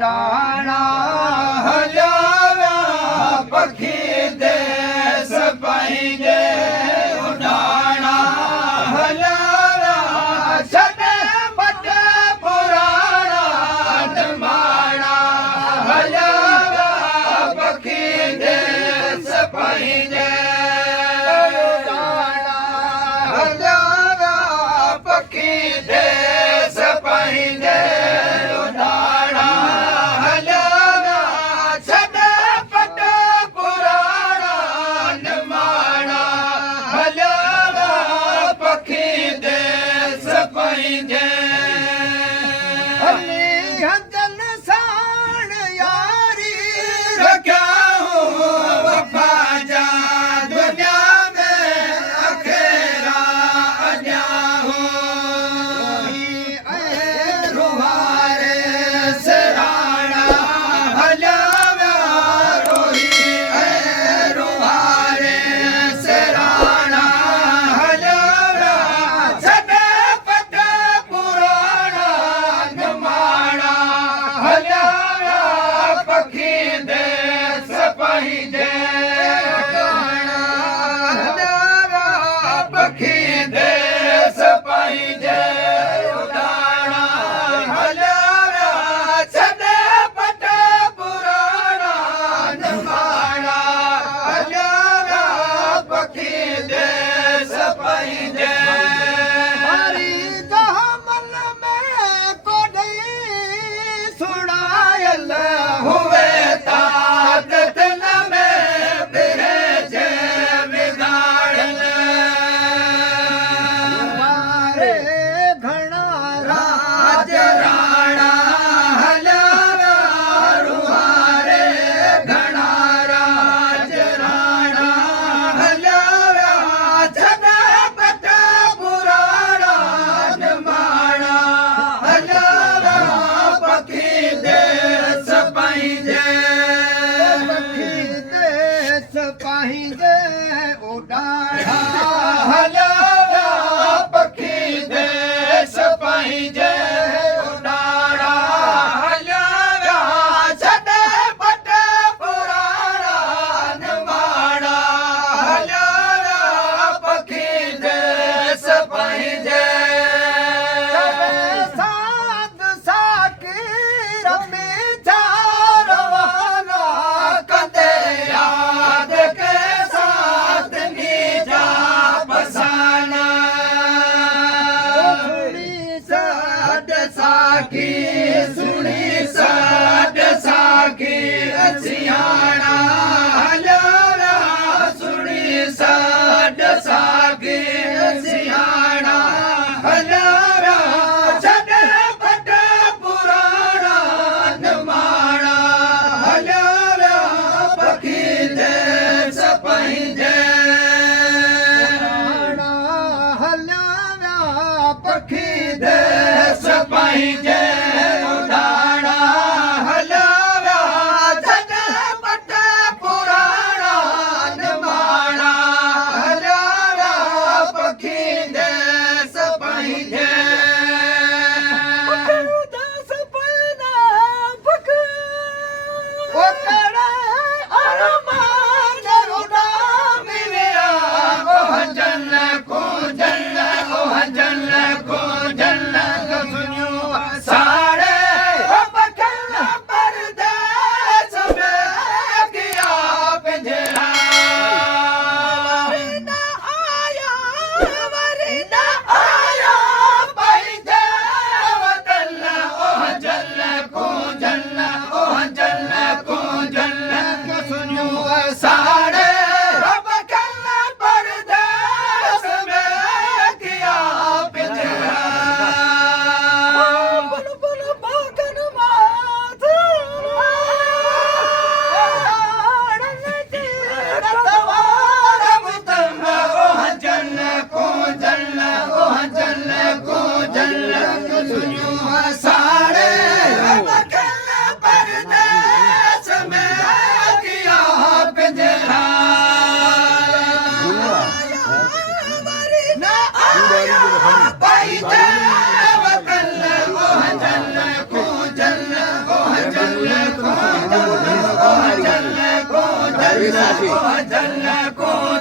उडाणा हलिया पखी देस पंहिंजे उडाणा हलिया छॾे पट पुराणा निमाणा हलिया पखी देस पंहिंजे उडाणा हलिया पखी देस पंहिंजे उडाणा हलिया छॾे पट पुराणा निमाणा हलिया पखी देस पंहिंजे हली हंजन साण यारी रखिया वफ़ा जा दुनिया में अखेरा अञा रुहारे सिराणा हलिया रोही रुहारे सिराणा हलिया छॾे पट पुराणा निमाणा हलिया पखी देस पंहिंजे उडाणा हलिया पखी देस पंहिंजे उडाणा हलिया छॾे पट पुराणा निमाणा हलिया पखी देस पंहिंजे हरी दहमल में कोॾई सुणायल हुए तात दिल में बिरजे बिगाड़ल मारे घणा राज राणा हलिया रुहारे घणा राज राणा हलिया छॾे पट पुराणा निमाणा हलिया पखी देस पंहिंजे पखी देस पंहिंजे उडाणा हलिया पखी देस पंहिंजे उडाणा हलिया छॾे पट पुराणा निमाणा हलिया पखी देस पंहिंजे साध साकी रमी रवाना कंदे याद के साथ नीजा बसाना सुणी साध साकी सियाणा हलिया सुणी साध साकी सियाणा हलिया छॾे पट पुराणा निमाणा हलिया पखी देस पंहिंजे उडाणा हलिया पखी देस पंहिंजे उडाणा हलिया छॾे पट पुराणा निमाणा हलिया पखी देस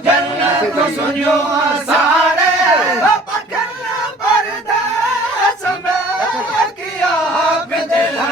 जल को सुनियो सारे पखल परदेस में किया बिदला